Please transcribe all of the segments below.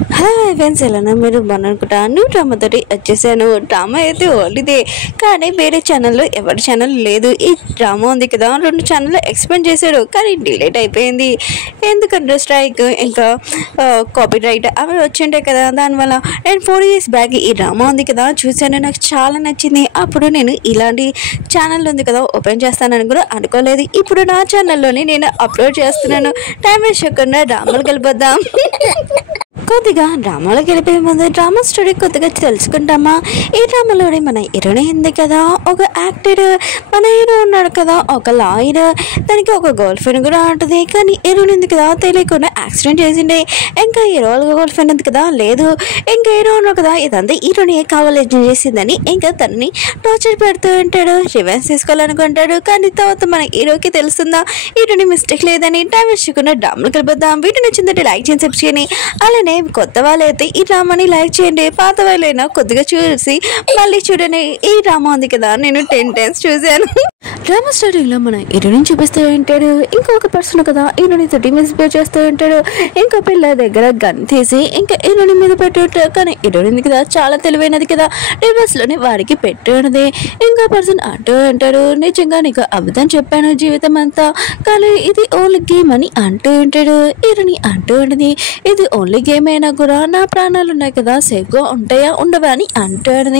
Hello friends, ఎలానా మీరు బాగున్నానుకుంటా. New drama తోటి వచ్చేసాను. డ్రామా అయితే ఓల్డ్దే, కానీ వేరే ఛానల్లో ఎవరి ఛానల్ లేదు. ఈ డ్రామా ఉంది కదా, 2 ఛానల్లో ఎక్స్పెండ్ చేశాడు, కానీ డిలీట్ అయిపోయింది. ఎందుకంటే స్ట్రైక్ ఇంకా కాపీ రైట్ అవి వచ్చింటాయి కదా. దానివల్ల నేను 4 years బ్యాక్ ఈ డ్రామా ఉంది కదా చూశాను, నాకు చాలా నచ్చింది. అప్పుడు నేను ఇలాంటి ఛానల్ ఉంది కదా ఓపెన్ చేస్తానని కూడా అనుకోలేదు. ఇప్పుడు నా ఛానల్లోనే నేను అప్లోడ్ చేస్తున్నాను. టైం వేస్ట్ చేయకుండా డ్రామాలు కలిపొద్దాం. కొద్దిగా డ్రామాలోకి వెళ్ళిపోయే ముందు డ్రామా స్టోరీ కొద్దిగా తెలుసుకుంటామా. ఈ డ్రామాలోనే మన హీరోనే ఉంది కదా, ఒక యాక్టర్. మన హీరో ఉన్నాడు కదా, ఒక లాయర్. దానికి ఒక గర్ల్ ఫ్రెండ్ కూడా ఉంటుంది, కానీ హీరోని ఉంది కదా తెలియకుండా యాక్సిడెంట్ చేసిండే. ఇంకా హీరో గర్ల్ ఫ్రెండ్ ఉంది కదా లేదు. ఇంకా హీరో ఉన్నాడు కదా, ఇదంతా హీరోని కావాలి చేసిందని ఇంకా తనని టార్చర్ పెడుతూ ఉంటాడు. రివెంజ్ తీసుకోవాలనుకుంటాడు, కానీ తర్వాత మన హీరోకి తెలుస్తుందా హీరోని మిస్టేక్ లేదని. టైం వేసుకున్న డ్రామాలు కలిపొద్దాం. వీటిని నచ్చిందంటే లైక్ చేసి సబ్స్క్రైబ్ చేయండి. అలానే కొత్త వాళ్ళైతే ఈ డ్రామాని లైక్ చేయండి. పాత వాళ్ళైనా కొద్దిగా చూసి మళ్ళీ చూడండి. ఈ డ్రామా ఉంది కదా నేను 10 times చూశాను. డ్రామా స్టార్టింగ్లో మన హీరోని చూపిస్తూ ఉంటాడు. ఇంకొక పర్సన్ కదా హీరోని తోటి మిస్బిహేవ్ చేస్తూ ఉంటాడు. ఇంకో పిల్ల దగ్గర గన్ తీసి ఇంకా హీరోని మీద పెట్టి ఉంటాడు, కానీ హీరోని కదా చాలా తెలివైనది కదా, రివర్స్లోనే వాడికి పెట్టి ఉన్నది. ఇంకో పర్సన్ అంటూ ఉంటాడు, నిజంగా నీకు అబద్ధం చెప్పాను జీవితం అంతా, కానీ ఇది ఓన్లీ గేమ్ అని అంటూ ఉంటాడు. హీరోని అంటూ ఉంటుంది, ఇది ఓన్లీ గేమ్ అయినా కూడా నా ప్రాణాలు ఉన్నాయి కదా, సేఫ్గా ఉంటాయా ఉండవా అని అంటాడు.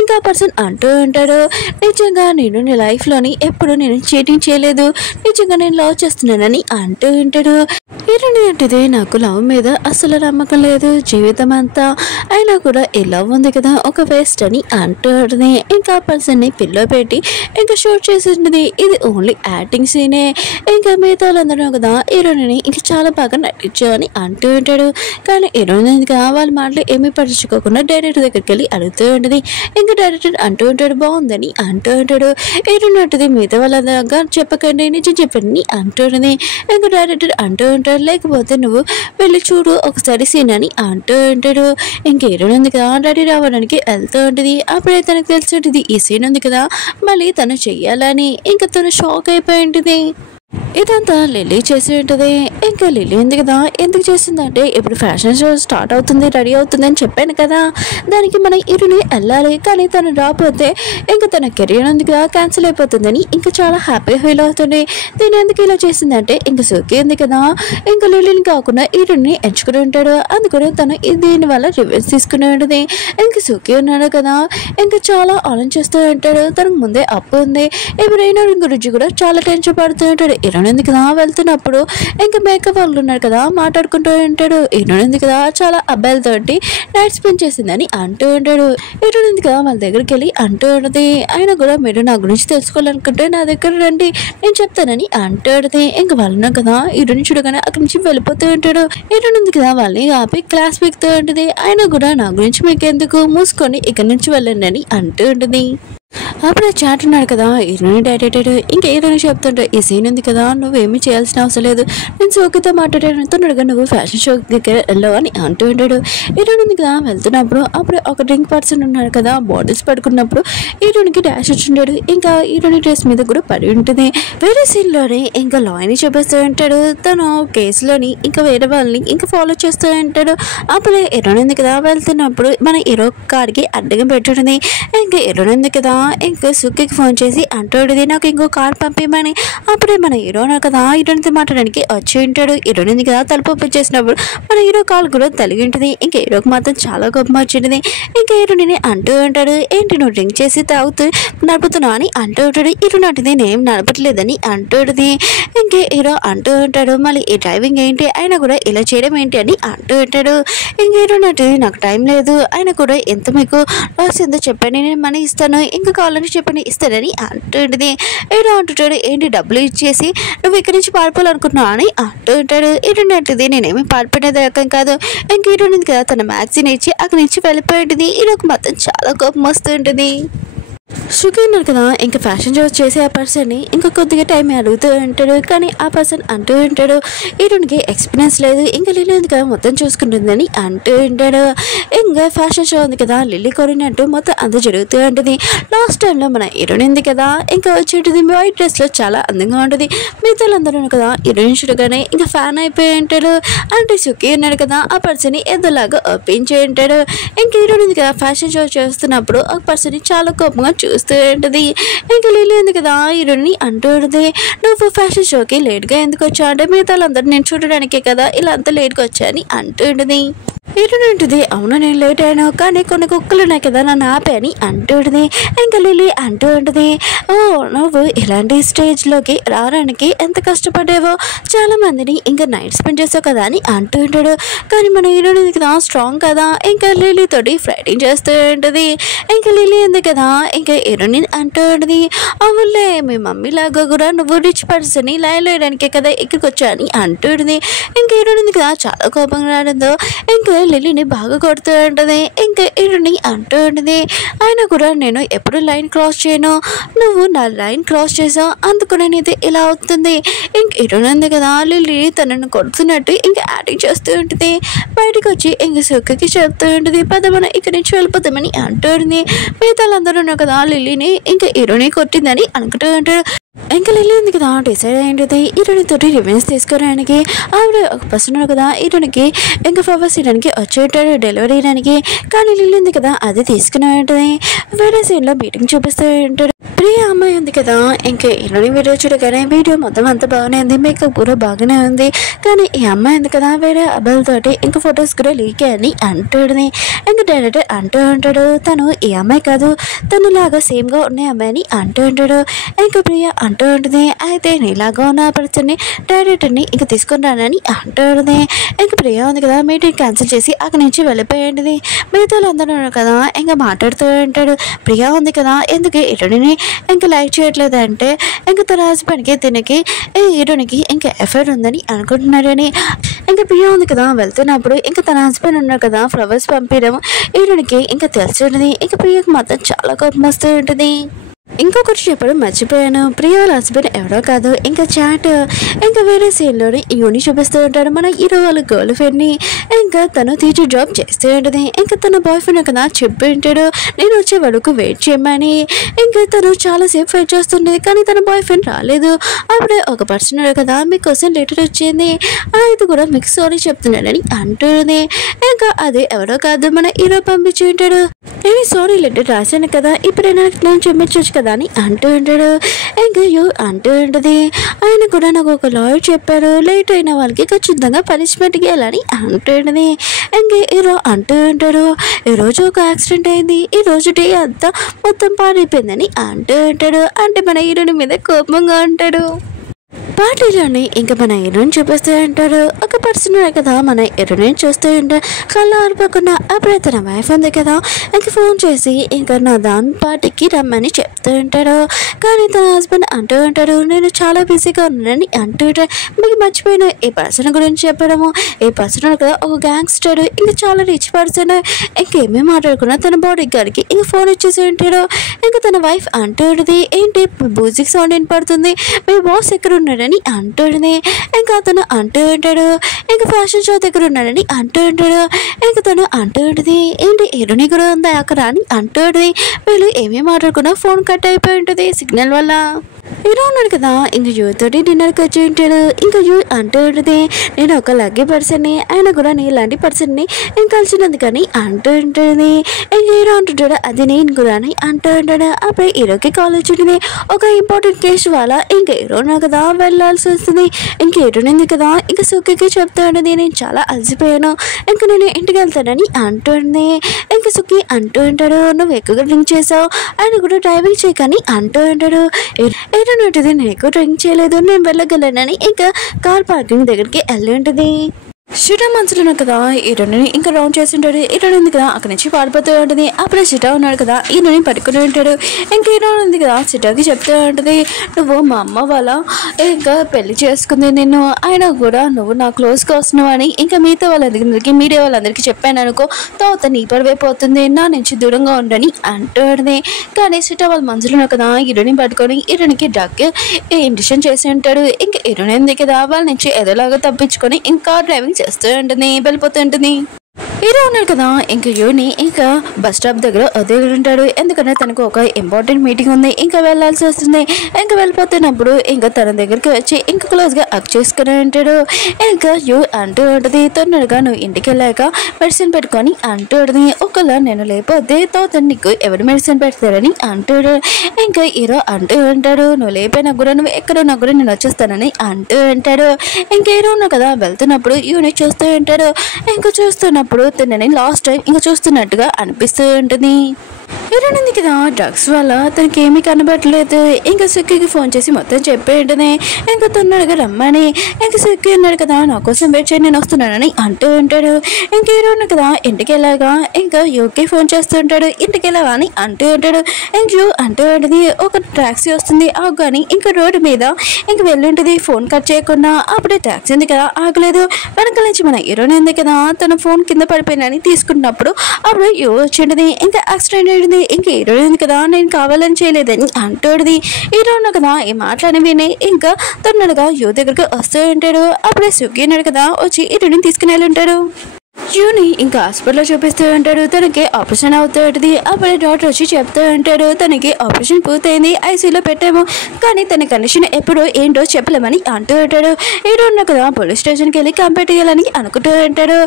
ఇంకా పర్సన్ అంటూ ఉంటాడు, నిజంగా నేను నీ లైఫ్లోని ఎప్పుడు నేను చీటింగ్ చేయలేదు, నిజంగా నేను లవ్ చేస్తున్నానని అంటూ ఉంటాడు. హీరోని అంటది, నాకు లవ్ మీద అసలు నమ్మకం లేదు జీవితం అంతా, అయినా కూడా ఈ లవ్ ఉంది కదా ఒక వేస్ట్ అని అంటుంది. ఇంకా పర్సన్ ని పిల్లో పెట్టి ఇంకా షూట్ చేసింది. ఇది ఓన్లీ యాక్టింగ్ సీనే. ఇంకా మిగతా వాళ్ళందరూ కదా హీరోని ఇంకా చాలా బాగా నటించు అని అంటూ ఉంటాడు, కానీ హీరోయిన్ వాళ్ళ మాటలు ఏమీ పట్టించుకోకుండా డైరెక్టర్ దగ్గరికి వెళ్ళి అడుగుతూ ఉంటుంది. ఇంకా డైరెక్టర్ అంటూ ఉంటాడు, బాగుందని అంటూ ఉంటాడు. హీరోయిన్ అంటది, మిగతా వాళ్ళ దగ్గర చెప్పకండి నిజం చెప్పండి అంటూ ఉంటుంది. ఇంకా డైరెక్టర్ అంటూ ఉంటాడు, లేకపోతే నువ్వు వెళ్ళి చూడు ఒకసారి సీన్ అని అంటూ ఉంటాడు. ఇంక హీరోయిన్ ఉంది కదా రెడీ రావడానికి వెళ్తూ ఉంటుంది. అప్పుడే తనకు తెలిసి ఉంటుంది ఈ సీన్ ఉంది కదా మళ్ళీ తను చెయ్యాలని. ఇంకా తను షాక్ అయిపోయి ఉంటుంది. ఇదంతా లిల్లీ చేసి ఉంటుంది. ఇంకా లిల్లీ ఉంది కదా ఎందుకు చేసిందంటే, ఇప్పుడు ఫ్యాషన్ షో స్టార్ట్ అవుతుంది, రెడీ అవుతుంది అని చెప్పాను కదా, దానికి మన హీరోని వెళ్ళాలి, కానీ తను రాకపోతే ఇంకా తన కెరీర్ ఉంది కదా క్యాన్సిల్ అయిపోతుందని ఇంకా చాలా హ్యాపీగా ఫీల్ అవుతుంది. దీని ఎందుకు ఇలా చేసిందంటే, ఇంకా సోకి ఉంది కదా ఇంకా లిల్లీని కాకుండా హీరోని ఎంచుకుని ఉంటాడు, అందుకని తను దీనివల్ల రివెంజ్ తీసుకుని ఉంటుంది. ఇంకా సోకి ఉన్నాడు కదా ఇంకా చాలా ఆలోచిస్తూ ఉంటాడు, తనకు ముందే అప్పు ఉంది. ఇప్పుడు హీరోయిన్ గురించి కూడా చాలా టెన్షన్ పడుతూ ఉంటాడు. హీరోయిన్ కదా వెళ్తున్నప్పుడు ఇంకా మేకప్ వాళ్ళు ఉన్నారు కదా మాట్లాడుకుంటూ ఉంటాడు. హీరోయిన్ కదా చాలా అబ్బాయిలతోటి నైట్ స్పెండ్ చేసిందని అంటూ ఉంటాడు. హీరోయిన్ కదా వాళ్ళ దగ్గరికి వెళ్ళి అంటూ ఉంటుంది, ఆయన కూడా మీరు నా గురించి తెలుసుకోవాలనుకుంటే నా దగ్గర రండి నేను చెప్తానని అంటూ ఉంటుంది. ఇంకా వాళ్ళు కదా హీరోయిన్ చూడగానే అక్కడి నుంచి వెళ్ళిపోతూ ఉంటాడు. హీరోయిన్ కదా వాళ్ళని ఆపి క్లాస్ పీకుతూ ఉంటుంది. ఆయన కూడా నా గురించి మీకు ఎందుకు, మూసుకొని ఇక్కడి నుంచి వెళ్ళండి అని అంటూ ఉంటుంది. అప్పుడు చాట్ ఉన్నాడు కదా హీరోని డైరెక్టర్ ఇంకా హీరోని చెప్తుంటే, ఈ సీన్ ఉంది కదా నువ్వేమీ చేయాల్సిన అవసరం లేదు, నేను సోకితో మాట్లాడుతున్నాడుగా నువ్వు ఫ్యాషన్ షో దగ్గర వెళ్ళవు అని అంటూ ఉంటాడు. హీరోయిన్ ఉంది కదా వెళ్తున్నప్పుడు అప్పుడు ఒక డ్రింక్ పర్సన్ ఉన్నాడు కదా బాటిల్స్ పడుకున్నప్పుడు హీరోనికి డాష్ వచ్చింటాడు. ఇంకా హీరోని డ్రెస్ మీద కూడా పడి ఉంటుంది. వేరే సీన్లోనే ఇంకా లాయర్ని చూపిస్తూ ఉంటాడు. తను కేసులోని ఇంకా వేరే వాళ్ళని ఇంకా ఫాలో చేస్తూ ఉంటాడు. అప్పుడే హీరోయిన్ ఉంది కదా వెళ్తున్నప్పుడు మన హీరో కార్కి అడ్డగా పెట్టుంటుంది. ఇంకా హీరోయిన్ ఉంది కదా ఇంకా సుక్కికి ఫోన్ చేసి అంటాడు, నాకు ఇంకో కార్ పంపిమని. అప్పుడే మన హీరో కదా హీరోయిన్తో మాట్లాడడానికి వచ్చి ఉంటాడు. హీరోయిన్ కదా తలుపు ఓపెన్ చేసినప్పుడు మన హీరో కాల్ కూడా తలిగి ఉంటుంది. ఇంకా హీరోకి మాత్రం చాలా కోపం వచ్చింది. ఇంకా హీరోని అంటూ ఉంటాడు, ఏంటి నువ్వు డ్రింక్ చేసి తాగుతూ నడుపుతున్నావు అని అంటూ ఉంటాడు. హీరోయిన్ అంటుంది, నేనేం నడపట్లేదని అంటూ ఉంటుంది. ఇంకా హీరో అంటూ ఉంటాడు, మళ్ళీ ఈ డ్రైవింగ్ ఏంటి అయినా కూడా ఇలా చేయడం ఏంటి అని అంటూ ఉంటాడు. ఇంకా హీరోయిన్ అంటుంది, నాకు టైం లేదు, ఆయన కూడా ఎంత మీకు లాస్ ఎంతో చెప్పండి నేను మనీ ఇస్తాను, ఇంకా కావాలని చెప్పండి ఇస్తానని అంటుంటుంది. హీరో అంటుంటాడు, ఏంటి డబ్బులు ఇచ్చేసి నువ్వు ఇక్కడి నుంచి పారిపోవాలనుకుంటున్నావు అని అంటూ ఉంటాడు. హీరోయిన్ అంటుంది, నేనేమి పారిపోయినది రకం కాదు. ఇంక హీరోయిన్ కదా తన మ్యాగ్జిన్ ఇచ్చి అక్కడి నుంచి వెళ్ళిపోయి ఉంటుంది. హీరోకి మాత్రం చాలా కోపం వస్తూ ఉంటుంది. సుఖీ ఉన్నాడు కదా, ఇంకా ఫ్యాషన్ షోస్ చేసే ఆ పర్సన్ని ఇంకా కొద్దిగా టైం అడుగుతూ ఉంటాడు. కానీ ఆ పర్సన్ అంటూ ఉంటాడు, ఈరోనికి ఎక్స్పీరియన్స్ లేదు, ఇంకా లిల్లీ ఉంది కదా మొత్తం చూసుకుంటుందని అంటూ ఉంటాడు. ఇంకా ఫ్యాషన్ షో ఉంది కదా, లిల్లీ కోరినట్టు మొత్తం అంతా జరుగుతూ ఉంటుంది. లాస్ట్ టైంలో మన హీరోయిన్ ఉంది కదా, ఇంకా వచ్చేటిది వైట్ డ్రెస్లో చాలా అందంగా ఉంటుంది. మిగతాలందరూ కదా హీరోయిన్ చూడగానే ఇంకా ఫ్యాన్ అయిపోయి ఉంటాడు. అంటే సుఖీ ఉన్నాడు కదా, ఆ పర్సన్ని ఏదోలాగా ఒప్పించి ఉంటాడు. ఇంకా హీరోయిన్ ఉంది కదా, ఫ్యాషన్ షో చేస్తున్నప్పుడు ఆ పర్సన్ని చాలా కోపంగా చూస్తూ ఉంటుంది. ఇంకా లిల్లీ ఉంది కదా హీరోయిన్ని అంటూ ఉంటుంది, నువ్వు ఫ్యాషన్ షోకి లేట్గా ఎందుకు వచ్చావు అంటే మిగతాలందరూ నేను చూడడానికే కదా ఇలా అంతా లేట్గా వచ్చా అని అంటూ ఉంటుంది. హీరోయిన్ ఉంటుంది, అవును నేను లేట్ అయ్యాను, కానీ కొన్ని కుక్కలు ఉన్నాయి కదా నన్ను ఆపే అని అంటూ ఉంటుంది. ఇంకా లిల్లీ అంటూ ఉంటుంది, ఓ నువ్వు ఇలాంటి స్టేజ్లోకి రావడానికి ఎంత కష్టపడ్డావో, చాలా మందిని ఇంకా నైట్ స్పెండ్ చేసావు కదా అని అంటూ ఉంటాడు. కానీ మన హీరోయిన్ ఉంది కదా స్ట్రాంగ్ కదా, ఇంకా లిల్లీ తోటి ఫైటింగ్ చేస్తూ ఉంటుంది. ఇంకా లిల్లీ ఉంది కదా ఇంకా హీరోయిన్ అంటూ ఉంటుంది, అవునులే మీ మమ్మీ లాగా కూడా నువ్వు రిచ్ పర్సన్ లైన్ వేయడానికే కదా ఇక్కడికి వచ్చా అని అంటూ ఉంటుంది. ఇంకా హీరోయిన్ ఉంది కదా చాలా కోపంగా రావడంతో ఇంకా లిల్లీని బాగా కొడుతూ ఉంటుంది. ఇంకా హీరోయిన్ అంటూ ఉంటుంది, ఆయన కూడా నేను ఎప్పుడు లైన్ క్రాస్ చేయను, నువ్వు నా లైన్ క్రాస్ చేసావు అందుకు నేను ఇది ఇలా అవుతుంది. ఇంక హీరోయిన్ ఉంది కదా లిల్లీ తనను కొడుతున్నట్టు ఇంకా యాక్టింగ్ చేస్తూ ఉంటుంది. బయటకు వచ్చి ఇంక సుఖకి చెప్తూ ఉంటుంది, పదమన ఇక్కడి నుంచి వెళ్ళిపోతామని అంటూ ఉంటుంది. మిగతాలందరూ ఉన్నారు కదా లిల్లీని ఇంకా హీరోయిన్ కొట్టిందని అనుకుంటూ ఉంటారు. ఇంకా లిల్లీ ఉంది కదా డిసైడ్ అయింటుంది హీరోయిన్ తోటి రివెంజ్ తీసుకోవడానికి. ఆవిడ ఒక పర్సన్ ఉన్నారు కదా హీరోయిన్కి ఇంకా ఫ్లవర్స్ ఇవ్వడానికి వచ్చి ఉంటాడు డెలివరీ ఇవ్వడానికి. కానీ లిల్లీ ఉంది కదా అది తీసుకుని ఉంటుంది. వేరే సీన్లో మీటింగ్ చూపిస్తూ ఉంటాడు. ప్రియ అమ్మాయి ఉంది కదా ఇంకా హీరోయిన్ వీడియో చూడగానే వీడియో మొత్తం అంతా బాగానే ఉంది, మేకప్ కూడా బాగానే ఉంది. కానీ ఈ అమ్మాయి ఉంది కదా వేరే అబ్బాయిలతోటి ఇంకా ఫొటోస్ కూడా లీక్ అని అంటుంది. ఇంకా డైరెక్టర్ అంటూ ఉంటాడు, తను ఈ అమ్మాయి కాదు తను లాగా సేమ్గా ఉన్న అమ్మాయిని అంటూ ఉంటాడు. ఇంకా ప్రియ అంటూ ఉంటుంది, అయితే నీలాగా ఉన్న పర్సన్ని డైరెక్టర్ని ఇంకా తీసుకొని రానని అంటూ ఉంటుంది. ఇంకా ప్రియ ఉంది కదా మీటింగ్ క్యాన్సిల్ చేసి అక్కడి నుంచి వెళ్ళిపోయింది. మిగతా అందరూ కదా ఇంకా మాట్లాడుతూ ఉంటాడు. ప్రియ ఉంది కదా ఎందుకు హీరోయిన్ని ఇంకా లైక్ చేయట్లేదు అంటే ఇంకా తన హస్బెండ్కి తినకి హీరోయిన్కి ఇంకా ఎఫైర్ ఉందని అనుకుంటున్నాడని. ఇంకా ప్రియ ఉంది కదా వెళ్తున్నప్పుడు ఇంకా తన హస్బెండ్ ఉన్నారు కదా ఫ్లవర్స్ పంపించడం హీరోయిన్కి ఇంకా తెలిసి ఉంటుంది. ఇంకా ప్రియకి మాత్రం చాలా కోపం వస్తూ ఉంటుంది. ఇంకొకటి చెప్పడం మర్చిపోయాను, ప్రియ వాళ్ళ హస్బెండ్ ఎవరో కాదు ఇంకా చాట్. ఇంకా వేరే సీన్లోని యూని చూపిస్తూ ఉంటాడు మన హీరో వాళ్ళ గర్ల్ ఫ్రెండ్ని. ఇంకా తను టీచర్ జాబ్ చేస్తూ ఉంటుంది. ఇంకా తన బాయ్ ఫ్రెండ్ కదా చెప్పి ఉంటాడు నేను వచ్చే వరకు వెయిట్ చేయమని. ఇంకా తను చాలాసేపు వెయిట్ చేస్తుండేది కానీ తన బాయ్ ఫ్రెండ్ రాలేదు. అప్పుడే ఒక పర్సన్ కదా మీకోసం లెటర్ వచ్చింది, ఇది కూడా మీకు సారీ చెప్తున్నాడని అంటుంది. ఇంకా అది ఎవరో కాదు మన హీరో పంపించి ఉంటాడు. నేను సారీ లెటర్ రాశాను కదా ఇప్పుడైనా నేను చూపించవచ్చు కదా అని అంటూ ఉంటాడు. ఇంకా అంటూ ఉంటుంది, ఆయన కూడా నాకు ఒక లాయర్ చెప్పారు లేట్ అయిన వాళ్ళకి ఖచ్చితంగా పనిష్మెంట్ ఇవ్వాలని అంటుంది. ఇంకా హీరో అంటూ ఉంటాడు, ఈరోజు ఒక యాక్సిడెంట్ అయింది, ఈ రోజు డే అంతా మొత్తం పాడైపోయిందని అంటూ ఉంటాడు. అంటే మన హీరోని మీద కోపంగా ఉంటాడు. పార్టీలోని ఇంకా మన హీరోయిన్ చూపిస్తూ ఉంటారు. ఒక పర్సన్ కదా మన హీరోయిన్ చూస్తూ ఉంటారు కళ్ళు ఆరిపోకుండా. అప్పుడే తన వైఫ్ ఉంది కదా ఇంకా ఫోన్ చేసి ఇంకా నా దాని పార్టీకి రమ్మని చెప్తూ ఉంటాడు. కానీ తన హస్బెండ్ అంటూ ఉంటాడు నేను చాలా బిజీగా ఉన్నానని అంటూ ఉంటాడు. మీకు మర్చిపోయిన ఈ పర్సన్ గురించి చెప్పడము, ఈ పర్సన్ కదా ఒక గ్యాంగ్స్టర్ ఇంకా చాలా రిచ్ పర్సన్. ఇంకేమీ మాట్లాడుకున్నా తన బాడీ గారికి ఇంకా ఫోన్ ఇచ్చేసి ఉంటాడు. ఇంకా తన వైఫ్ అంటూ ఉంటుంది ఏంటి మ్యూజిక్ సౌండ్ వినపడుతుంది, మీ బాస్ ఎక్కడ ఉన్నాడని అంటుంది. ఇంకా అతను అంటూ ఉంటాడు ఇంకా ఫ్యాషన్ షో దగ్గర ఉన్నాడని అంటూ ఉంటాడు. ఇంకా తను అంటూ ఉంటుంది ఏంటి హీరోని కూడా ఉందా అక్కడ అని అంటూ ఉంటుంది. వీళ్ళు ఏమేమి మాట్లాడుకున్నా ఫోన్ కట్ అయిపోయి ఉంటుంది సిగ్నల్ వల్ల. హీరో ఉన్నాడు కదా ఇంక యూ తోటి డిన్నర్కి వచ్చి ఉంటాడు. ఇంకా యూ అంటూ ఉంటుంది నేను ఒక లక్కీ పర్సన్ని, ఆయన కూడా నీ లాంటి పర్సన్ని నేను కలిసినందుకు కానీ అంటూ ఉంటుంది. ఇంక హీరో అంటుంటాడు అది నేను కూడా అని అంటూ ఉంటాడు. అప్పుడే హీరోకి కాల్ వచ్చి ఉంటుంది ఒక ఇంపార్టెంట్ కేసు వల్ల. ఇంకా హీరో ఉన్నా కదా వెళ్ళాల్సి వస్తుంది. ఇంక హీరోనింది కదా ఇంకా సుఖికి చెప్తూ ఉంటుంది నేను చాలా అలసిపోయాను ఇంకా నేను ఇంటికి వెళ్తానని అంటుంది. ఇంకా సుఖి అంటూ ఉంటాడు నువ్వు ఎక్కువగా డ్రింక్ చేసావు, ఆయన కూడా డ్రైవింగ్ చేయకని అంటూ ఉంటాడు. ఏంటంటే నేను ఎక్కువ డ్రింక్ చేయలేదు నేను వెళ్ళగలనని ఇంకా కార్ పార్కింగ్ దగ్గరికి వెళ్ళి ఉంటుంది. షిటా మనసులో కదా హీరోని ఇంకా రౌండ్ చేసి ఉంటాడు. హీరోని ఉంది కదా అక్కడి నుంచి పారిపోతూ ఉంటుంది. అప్పుడు షిటా ఉన్నాడు కదా హీరోని పట్టుకుని ఉంటాడు. ఇంకా హీరో ఉంది కదా షిటాకి చెప్తూ ఉంటుంది, నువ్వు మా అమ్మ వాళ్ళ ఇంకా పెళ్లి చేసుకుంది నిన్ను, అయినా కూడా నువ్వు నా క్లోజ్గా వస్తున్నావు అని ఇంకా మిగతా వాళ్ళందరికీ మీడియా వాళ్ళందరికీ చెప్పాను అనుకో, తర్వాత నీ పడిపోతుంది, నా నుంచి దూరంగా ఉండని అంటుంది. కానీ షిటా వాళ్ళ మనసులో కదా హీరోని పట్టుకొని హీరోనికి డ్రగ్ ఇండిషన్ చేసి ఉంటాడు. ఇంకా హీరోని ఉంది కదా వాళ్ళ నుంచి ఏదోలాగా తప్పించుకొని ఇంకా డ్రైవింగ్ చేస్తూ ఉంటుంది, వెళ్ళిపోతూ ఉంటుంది. హీరో ఉన్నాడు కదా ఇంకా యూని ఇంకా బస్ స్టాప్ దగ్గర వదిలి ఉంటాడు. ఎందుకంటే తనకు ఒక ఇంపార్టెంట్ మీటింగ్ ఉంది, ఇంకా వెళ్ళాల్సి వస్తుంది. ఇంకా వెళ్ళిపోతున్నప్పుడు ఇంకా తన దగ్గరికి వచ్చి ఇంకా క్లోజ్గా హగ్ చేసుకుని ఉంటాడు. ఇంకా యూ అంటూ ఉంటుంది, తొందరగా నువ్వు ఇంటికి వెళ్ళాక మెడిసిన్ పెట్టుకొని అంటూ ఉంటుంది. ఒకవేళ నేను లేకపోతే తర్వాత నీకు ఎవరు మెడిసిన్ పెడతారని అంటాడు. ఇంకా హీరో అంటూ ఉంటాడు, నువ్వు లేపోయినా కూడా నువ్వు ఎక్కడున్నా కూడా నేను వచ్చేస్తానని అంటూ ఉంటాడు. ఇంకా హీరో ఉన్నా కదా వెళ్తున్నప్పుడు యూని చూస్తూ ఉంటాడు. ఇంకా చూస్తున్నప్పుడు తనని లాస్ట్ టైం ఇంకా చూస్తున్నట్టుగా అనిపిస్తూ ఉంటుంది. హీరోయిన్ కదా డ్రగ్స్ వల్ల తనకి ఏమీ కనబడలేదు. ఇంకా సుక్కికి ఫోన్ చేసి మొత్తం చెప్పి ఉంటుంది. ఇంకా తొందరగా రమ్మని. ఇంకా సుక్కి ఉన్నాడు కదా నా కోసం వెయిట్ చేయండి నేను వస్తున్నానని అంటూ ఉంటాడు. ఇంకా హీరోయిన్ కదా ఇంటికి వెళ్ళాగా ఇంకా యూకి ఫోన్ చేస్తూ ఉంటాడు, ఇంటికి వెళ్ళావా అని అంటూ ఉంటాడు. ఇంక యూ అంటూ ఉంటుంది, ఒక టాక్సీ వస్తుంది ఆగాని. ఇంకా రోడ్డు మీద ఇంక వెళ్ళి ఉంటుంది ఫోన్ కట్ చేయకుండా. అప్పుడే టాక్సీ ఉంది కదా ఆగలేదు. వెనకాల నుంచి మన హీరోయిన్ ఉంది కదా తన ఫోన్ కింద పడిపోయినని తీసుకున్నప్పుడు అప్పుడు యూ వచ్చింటుంది. ఇంకా యాక్సిడెంట్ అయింది. ఇంకా హీరోయిన్ కదా నేను కావాలని చేయలేదని అంటూడిది. హీరోయిన్ కదా ఈ మాటలని విని ఇంకా తొందరగా యూ దగ్గరికి వస్తూ ఉంటాడు. అప్పుడే సుగ్గి ఉన్నాడు కదా వచ్చి హీరోయిన్ తీసుకుని వెళ్ళి ఉంటాడు. యూని ఇంకా హాస్పిటల్లో చూపిస్తూ ఉంటాడు, తనకి ఆపరేషన్ అవుతూ ఉంటుంది. అప్పుడే డాక్టర్ వచ్చి చెప్తూ ఉంటాడు, తనకి ఆపరేషన్ పూర్తయింది, ఐసీయూలో పెట్టాము, కానీ తన కండిషన్ ఎప్పుడు ఏంటో చెప్పలేమని అంటూ ఉంటాడు. హీరో ఉన్న కదా పోలీస్ స్టేషన్కి వెళ్ళి కంప్లైంట్ చేయాలని అనుకుంటూ ఉంటాడు.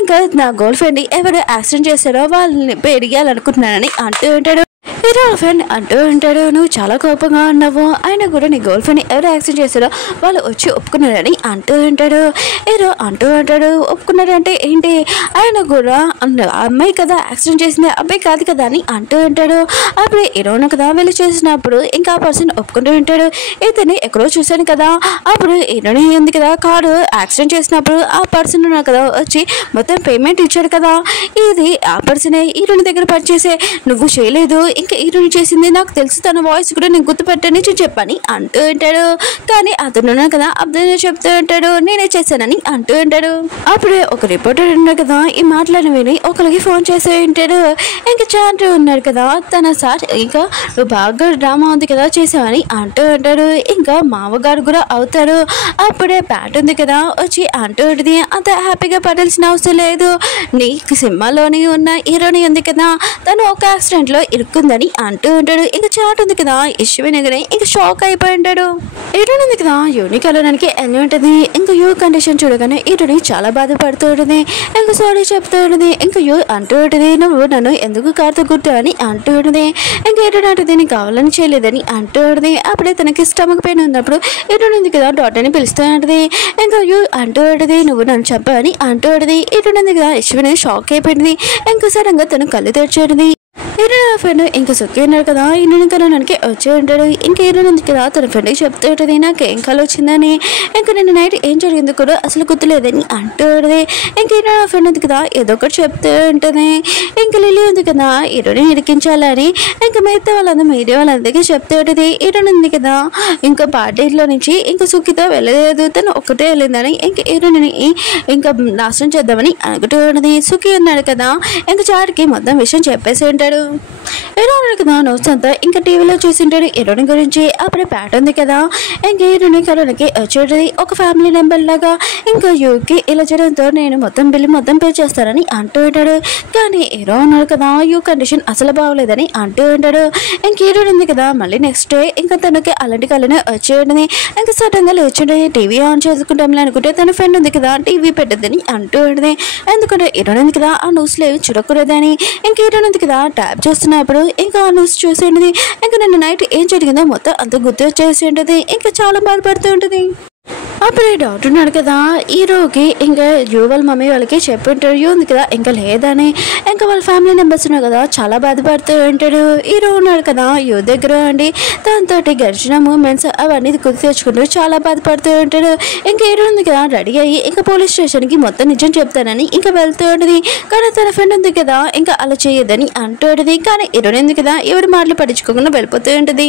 ఇంకా నా గర్ల్ ఫ్రెండ్ ఎవరు యాక్సిడెంట్ చేశారో వాళ్ళని పెరిగాలనుకుంటున్నానని అంటూ ఉంటాడు. హీరో ఫ్రెండ్ అంటూ ఉంటాడు, నువ్వు చాలా కోపంగా ఉన్నావు, అయినా కూడా నీ గర్ల్ ఫ్రెండ్ ఎవరు యాక్సిడెంట్ చేశారో వాళ్ళు వచ్చి ఒప్పుకున్నారని అంటూ ఉంటాడు. హీరో అంటూ ఉంటాడు, ఒప్పుకున్నారంటే ఏంటి, ఆయన కూడా అమ్మాయి కదా యాక్సిడెంట్ చేసింది, అబ్బాయి కాదు కదా అని అంటూ ఉంటాడు. అప్పుడు హీరోను కదా వెళ్ళి చేసినప్పుడు ఇంకా ఆ పర్సన్ ఒప్పుకుంటూ ఉంటాడు. ఇతన్ని ఎక్కడో చూశాను కదా, అప్పుడు హీరోని ఉంది కదా కారు యాక్సిడెంట్ చేసినప్పుడు ఆ పర్సన్ కదా వచ్చి మొత్తం పేమెంట్ ఇచ్చాడు కదా, ఇది ఆ పర్సనే హీరోని దగ్గర పనిచేసే, నువ్వు చేయలేదు, ఇంకా హీరోని చేసింది నాకు తెలుసు, తన వాయిస్ కూడా నేను గుర్తుపట్టని చెప్పని అంటూ ఉంటాడు. కానీ అతను కదా అబ్దుల్ చెప్తూ ఉంటాడు, నేనే చేశానని అంటూ ఉంటాడు. అప్పుడే ఒక రిపోర్టర్ ఉన్నాడు కదా ఈ మాటలను విని ఒకరికి ఫోన్ చేస్తూ ఉంటాడు. ఇంకా చాండ్రు ఉన్నాడు కదా తన సార్ ఇంకా బాగా డ్రామా ఉంది కదా చేసామని అంటూ ఉంటాడు. ఇంకా మామగారు కూడా అవుతారు. అప్పుడే ప్యాట్ ఉంది కదా వచ్చి అంటూ ఉంటుంది, అంత హ్యాపీగా పడాల్సిన అవసరం లేదు, నీ సినిమాలోని ఉన్న హీరోని ఉంది కదా తను ఒక యాక్సిడెంట్ లో ఇరుక్కుందని అంటూ ఉంటాడు. ఇంకా చాట్ ఉంది కదా ఇష్యూనగానే ఇంకా షాక్ అయిపోయి ఉంటాడు. హీరోయిన్ ఉంది కదా యూనిక్ వెళ్ళడానికి వెళ్ళి ఉంటుంది. ఇంకా యూ కండిషన్ చూడగానే హీరోని చాలా బాధపడుతూ ఉంటుంది. ఇంకా సారీ చెప్తూ ఉంటుంది. ఇంకా యూ అంటూ ఉంటుంది, నువ్వు నన్ను ఎందుకు కారుతో గుర్తు అని అంటూ ఉంటుంది. ఇంకా హీరోయిన్ అంటుంది నేను కావాలని చేయలేదని అంటూ ఉంటుంది. అప్పుడే తనకి స్టమక్ పెయిన్ ఉన్నప్పుడు హీరోయిన్ ఉంది కదా డాక్టర్ని పిలుస్తూ ఉంటుంది. ఇంకా యూ అంటూ ఉంటుంది, నువ్వు నన్ను చెప్పని అంటూ ఉంటుంది. హీరోయిన్ ఉంది కదా ఇష్యూని షాక్ అయిపోయింది. ఇంకా సడన్గా తను కళ్ళు తెచ్చేది. హీరోయిన్ ఫ్రెండ్ ఇంకా సుఖి ఉన్నాడు కదా హీరోయిన్ కలవడానికి వచ్చి ఉంటాడు. ఇంకా హీరోయిన్ ఉంది కదా తన ఫ్రెండ్కి చెప్తూ ఉంటుంది, నాకు ఏం కళ వచ్చిందని, ఇంకా నిన్న నైట్ ఏం జరిగింది కూడా అసలు గుర్తులేదని అంటూ ఉంటుంది. ఇంకా హీరోయిన్ ఫ్రెండ్ ఉంది కదా ఏదో ఒకటి చెప్తూ ఉంటుంది. ఇంకా లిల్లీ ఉంది కదా హీరోయిన్ ఇరికించాలని ఇంకా మిగతా వాళ్ళందరూ మీడియా వాళ్ళందరికీ చెప్తూ ఉంటుంది. హీరోయిన్ ఉంది కదా ఇంకా పార్టీలో నుంచి ఇంకా సుఖితో వెళ్ళలేదు, తను ఒక్కటే వెళ్ళిందని ఇంకా హీరోయిన్ ఇంకా నాశనం చేద్దామని అనుకుంటూ ఉంటుంది. సుఖి ఉన్నాడు కదా ఇంకా చాటికి మొత్తం విషయం చెప్పేసి ఉంటాడు. హీరోయిన్ కదా నోట్స్ అంతా ఇంకా టీవీలో చూసింటాడు హీరోయిన్ గురించి. అప్పుడే ప్యాట్ ఉంది కదా ఇంకా హీరోయిన్ కరోనాకి వచ్చేది ఒక ఫ్యామిలీ మెంబర్ లాగా. ఇంకా యూకి ఇలా చేయడంతో నేను మొత్తం బిల్లు మొత్తం పే చేస్తానని అంటూ ఉంటాడు. కానీ హీరో ఉన్నాడు కదా యూ కండిషన్ అసలు బాగోలేదని అంటూ ఉంటాడు. ఇంక హీరోయిన్ ఉంది కదా మళ్ళీ నెక్స్ట్ డే ఇంకా తనకి అలాంటి కళనే వచ్చే ఉంటుంది. ఇంకా సడన్గా లేచుంటే టీవీ ఆన్ చేసుకుంటాంలే అనుకుంటే తన ఫ్రెండ్ ఉంది కదా టీవీ పెట్టద్దని అంటూ ఉంటుంది. ఎందుకంటే హీరోయిన్ ఉంది కదా ఆ న్యూస్లో ఏవి చూడకూడదని. ఇంకా హీరోయిన్ ఉంది కదా ట్యాప్ చేస్తున్నప్పుడు ఇంకా ఆ న్యూస్ చూసి ఉంటుంది. ఇంకా నిన్న నైట్ ఏం జరిగిందో మొత్తం అంత గుర్తు వచ్చేసి ఉంటుంది. ఇంకా చాలా బాధపడుతూ ఉంటుంది. అప్పుడే డౌట్ ఉన్నాడు కదా హీరోకి ఇంకా వాళ్ళ మమ్మీ వాళ్ళకి చెప్పింటారు ఉంది కదా ఇంకా లేదని ఇంకా వాళ్ళ ఫ్యామిలీ మెంబర్స్ ఉన్నారు కదా చాలా బాధపడుతూ ఉంటాడు హీరో ఉన్నాడు కదా దగ్గర అండి దాంతో గడిచిన మూమెంట్స్ అవన్నీ గుర్తు తెచ్చుకుంటూ చాలా బాధపడుతూ ఉంటాడు ఇంకా హీరో ఉంది కదా రెడీ అయ్యి ఇంకా పోలీస్ స్టేషన్కి మొత్తం నిజం చెప్తానని ఇంకా వెళ్తూ ఉంటుంది కానీ తన ఫ్రెండ్ ఉంది కదా ఇంకా అలా చేయొద్దని అంటూ ఉంటుంది కానీ హీరోయిన్ ఉంది కదా ఎవరి మాటలు పట్టించుకోకుండా వెళ్ళిపోతూ ఉంటుంది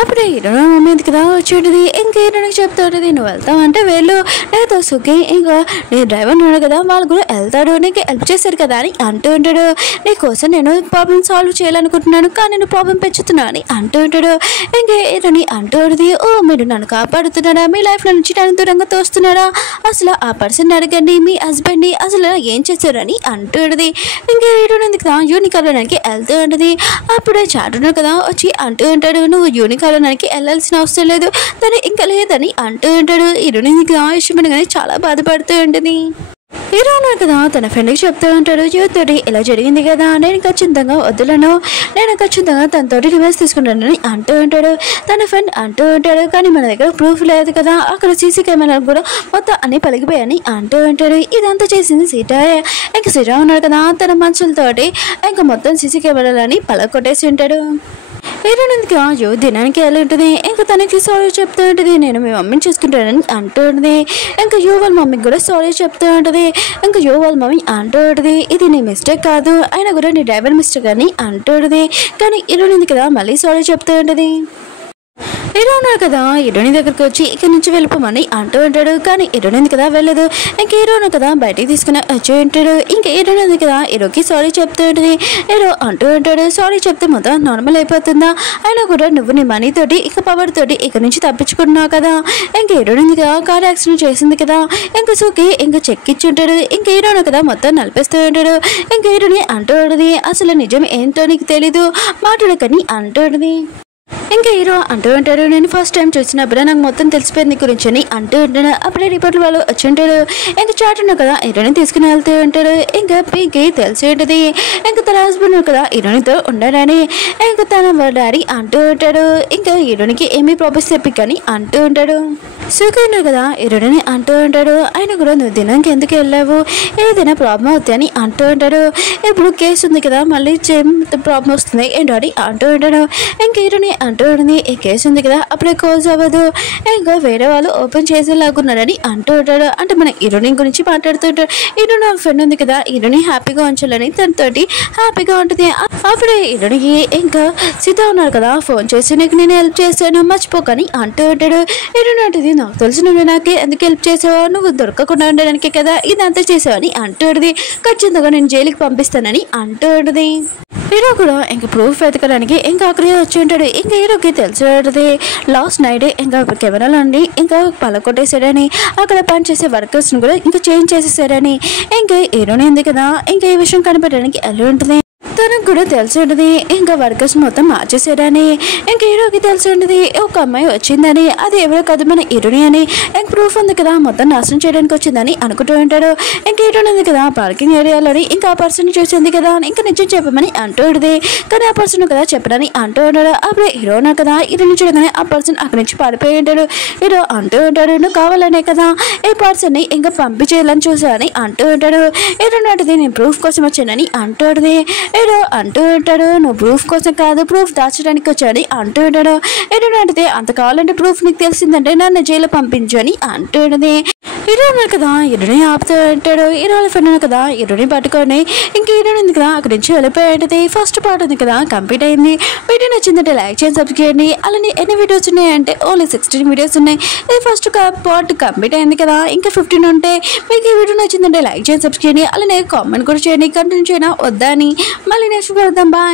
అప్పుడే హీరోయిన్ మమ్మీ ఉంది కదా వచ్చి ఉంటుంది ఇంకా హీరోయిన్కి చెప్తూ ఉంటుంది నువ్వు వెళ్తావు అంటే వెళ్ళు లేదా సుఖి ఇంకా నీ డ్రైవర్ ఉన్నాడు కదా వాళ్ళు కూడా వెళ్తాడు నీకు హెల్ప్ చేశారు కదా అని అంటూ ఉంటాడు నీకోసం నేను ప్రాబ్లం సాల్వ్ చేయాలనుకుంటున్నాను కానీ నేను ప్రాబ్లం పెంచుతున్నా అని అంటూ ఉంటాడు ఇంకా హీరోని అంటూ ఉంటుంది ఓ మీరు నన్ను కాపాడుతున్నారా మీ లైఫ్లో నుంచి నన్ను దూరంగా తోస్తున్నారా అసలు ఆ పర్సన్ అడగండి మీ హస్బెండ్ని అసలు ఏం చేశారని అంటూ ఉంటుంది ఇంకా హీరోని ఎందుకు యూనికాలోనానికి వెళ్తూ ఉంటుంది అప్పుడే చాటున్నాడు కదా వచ్చి అంటూ ఉంటాడు నువ్వు యూనికాలోనానికి వెళ్ళాల్సిన అవసరం లేదు తను ఇంకా లేదని అంటూ ఉంటాడు హీరోని ఇష్టపడగానే చాలా బాధపడుతూ ఉంటుంది హీరో ఉన్నాడు కదా తన ఫ్రెండ్కి చెప్తూ ఉంటాడు యువతోటి ఇలా జరిగింది కదా నేను ఖచ్చితంగా వద్దులను నేను ఖచ్చితంగా తనతోటి రివర్స్ తీసుకుంటానని అంటూ ఉంటాడు తన ఫ్రెండ్ అంటూ ఉంటాడు కానీ మన దగ్గర ప్రూఫ్ లేదు కదా అక్కడ సీసీ కెమెరాలు కూడా మొత్తం అన్ని పలిగిపోయాయని అంటూ ఉంటాడు ఇదంతా చేసింది సీటాయే ఇంకా సీటా ఉన్నాడు కదా తన మనుషులతోటి ఇంకా మొత్తం సీసీ కెమెరాలని పలగొట్టేసి ఉంటాడు హీరోయిన్కి దినానికి వెళ్ళి ఉంటుంది ఇంకా తనకి సారీ చెప్తూ ఉంటుంది నేను మీ మమ్మీని చూసుకుంటానని అంటూ ఉంటుంది ఇంకా వాళ్ళ మమ్మీకి కూడా సారీ చెప్తూ ఉంటుంది ఇంకా వాళ్ళ మమ్మీ అంటూ ఉంటుంది ఇది నీ మిస్టేక్ కాదు అయినా కూడా నీ డ్రైవర్ మిస్టేక్ అని అంటూ ఉంటుంది కానీ హీరోయిన్ కదా మళ్ళీ సారీ చెప్తూ ఉంటుంది హీరో ఉన్నాడు కదా హీరోయిన్ దగ్గరికి వచ్చి ఇక్కడి నుంచి వెళ్ళిపోమని అంటూ ఉంటాడు కానీ హీరోయిన్ కదా వెళ్ళదు ఇంకా హీరోను కదా బయటికి తీసుకుని వచ్చి ఉంటాడు ఇంకా హీరోయిన్ కదా హీరోకి సారీ చెప్తూ ఉంటుంది హీరో అంటూ ఉంటాడు సారీ చెప్తే మొత్తం నార్మల్ అయిపోతుందా అయినా కూడా నువ్వు నీ మనీ తోటి ఇక పవర్ తోటి ఇక్కడ నుంచి తప్పించుకున్నావు కదా ఇంకా హీరోయిన్ కదా కార్ యాక్సిడెంట్ చేసింది కదా ఇంకా సూకి ఇంకా చెక్ ఇచ్చి ఉంటాడు ఇంకా హీరోను కదా మొత్తం నలిపేస్తూ ఉంటాడు ఇంకా హీరోని అంటూ ఉంటుంది అసలు నిజం ఏంటో నీకు తెలీదు మాట్లాడకని అంటూ ఉంటుంది ఇంకా హీరో అంటూ ఉంటాడు నేను ఫస్ట్ టైం చూసినప్పుడు నాకు మొత్తం తెలిసిపోయింది నీ గురించి అని అంటూ ఉంటాడు అప్పుడే రిపోర్ట్లు వాళ్ళు వచ్చి ఉంటాడు ఇంకా చాట్ ఉన్నాడు కదా హీరోని తీసుకుని వెళ్తూ ఉంటాడు ఇంకా పీకి తెలిసి ఉంటుంది ఇంకా తన హస్బెండ్ కదా హీరోనితో ఉండాలని ఇంకా తన డాడీ అంటూ ఉంటాడు ఇంకా హీరోనికి ఏమీ ప్రాబ్లమ్స్ తెప్పికని అంటూ ఉంటాడు సుఖ ఉన్నాడు కదా హీరోని అంటూ ఉంటాడు ఆయన కూడా నువ్వు దినానికి ఎందుకు వెళ్ళావు ఏదైనా ప్రాబ్లం అవుతాయి అని అంటూ ఉంటాడు ఇప్పుడు కేసు ఉంది కదా మళ్ళీ సేమ్ ప్రాబ్లం వస్తుంది డాడీ అంటూ ఉంటాడు ఇంకా హీరోని అంటూ ఉంటుంది ఈ కేసు ఉంది కదా అప్పుడే క్లోజ్ అవ్వదు ఇంకా వేరే వాళ్ళు ఓపెన్ చేసేలాగున్నారని అంటూ ఉంటాడు అంటే మన హీరోయిన్ గురించి మాట్లాడుతూ ఉంటాడు హీరోయిన్ ఫ్రెండ్ ఉంది కదా హీరోని హ్యాపీగా ఉంచాలని తనతోటి హ్యాపీగా ఉంటుంది అప్పుడే హీరోనికి ఇంకా సీత ఉన్నారు కదా ఫోన్ చేసి నీకు నేను హెల్ప్ చేశాను మర్చిపోకని అంటూ ఉంటాడు హీరోయిన్ అంటుంది నాకు తెలుసు నువ్వు నాకే ఎందుకు హెల్ప్ చేసావో నువ్వు దొరకకుండా ఉండడానికే కదా ఇదంతా చేసావని అంటూ ఉంటుంది ఖచ్చితంగా నేను జైలుకి పంపిస్తానని అంటూ ఉంటుంది హీరో కూడా ఇంకా ప్రూఫ్ వెతకడానికి ఇంకా అక్కడే వచ్చి ఉంటాడు ఇంకా హీరోకి తెలిసి లాస్ట్ నైట్ ఇంకా కెమెరాలు అండి ఇంకా పలకొట్టేసాడని అక్కడ పని చేసే వర్కర్స్ని కూడా ఇంకా చేంజ్ చేసేసాడని ఇంకా హీరోని ఉంది కదా ఇంకా ఈ విషయం కనిపెట్టడానికి ఎలా ఉంటుంది తనకు కూడా తెలిసి ఉంటుంది ఇంకా వర్కర్స్ మొత్తం మార్చేసాడని ఇంకా హీరోకి తెలిసి ఉంటుంది ఒక అమ్మాయి వచ్చిందని అది ఎవరో కాదు మన హీరోని అని ఇంక ప్రూఫ్ ఉంది కదా మొత్తం నాశనం చేయడానికి వచ్చిందని అనుకుంటూ ఉంటాడు ఇంకా హీరోని ఉంది కదా పార్కింగ్ ఏరియాలోని ఇంకా ఆ పర్సన్ చూసింది కదా ఇంకా నిజం చెప్పమని అంటూ ఉంటుంది కానీ ఆ పర్సన్ కదా చెప్పడని అంటూ ఉంటాడు అప్పుడు హీరోనా కదా హీరోని చూడగానే ఆ పర్సన్ అక్కడి నుంచి పారిపోయి ఉంటాడు హీరో అంటూ ఉంటాడు నువ్వు కావాలనే కదా ఈ పర్సన్ని ఇంకా పంపించేయాలని చూసాని అంటూ ఉంటాడు హీరోని అంటుంది నేను ప్రూఫ్ కోసం వచ్చానని అంటూ ఉంటుంది హీరో అంటూ ఉంటాడు నువ్వు ప్రూఫ్ కోసం కాదు ప్రూఫ్ దాచడానికి వచ్చాని అంటూ ఉంటాడు హీరో అంటే అంత కావాలంటే ప్రూఫ్ నీకు తెలిసిందంటే నన్ను జైలు పంపించు అని అంటూ ఉంటుంది హీరో ఉన్నారు కదా హీరోని ఆపుతూ ఉంటాడు హీరో ఫ్రెండ్ ఉన్నారు కదా హీరోని పట్టుకొని ఇంకా హీరోని ఉంది కదా అక్కడి నుంచి వెళ్ళిపోయి ఫస్ట్ పార్ట్ ఉంది కదా కంప్లీట్ అయింది వీడియో నచ్చిందంటే లైక్ చేయండి సబ్స్క్రైబ్ చేయండి అలానే ఎన్ని వీడియోస్ ఉన్నాయంటే ఓన్లీ 16 వీడియోస్ ఉన్నాయి ఇది ఫస్ట్ పార్ట్ కంప్లీట్ అయింది కదా ఇంకా 15 ఉంటే మీకు ఈ వీడియో నచ్చిందంటే లైక్ చేయండి సబ్స్క్రైబ్ చేయండి అలానే కామెంట్ కూడా చేయండి కంటిన్యూ చేయనా వద్దా అని మళ్ళీ నెక్స్ట్ వెళ్దాం బాయ్.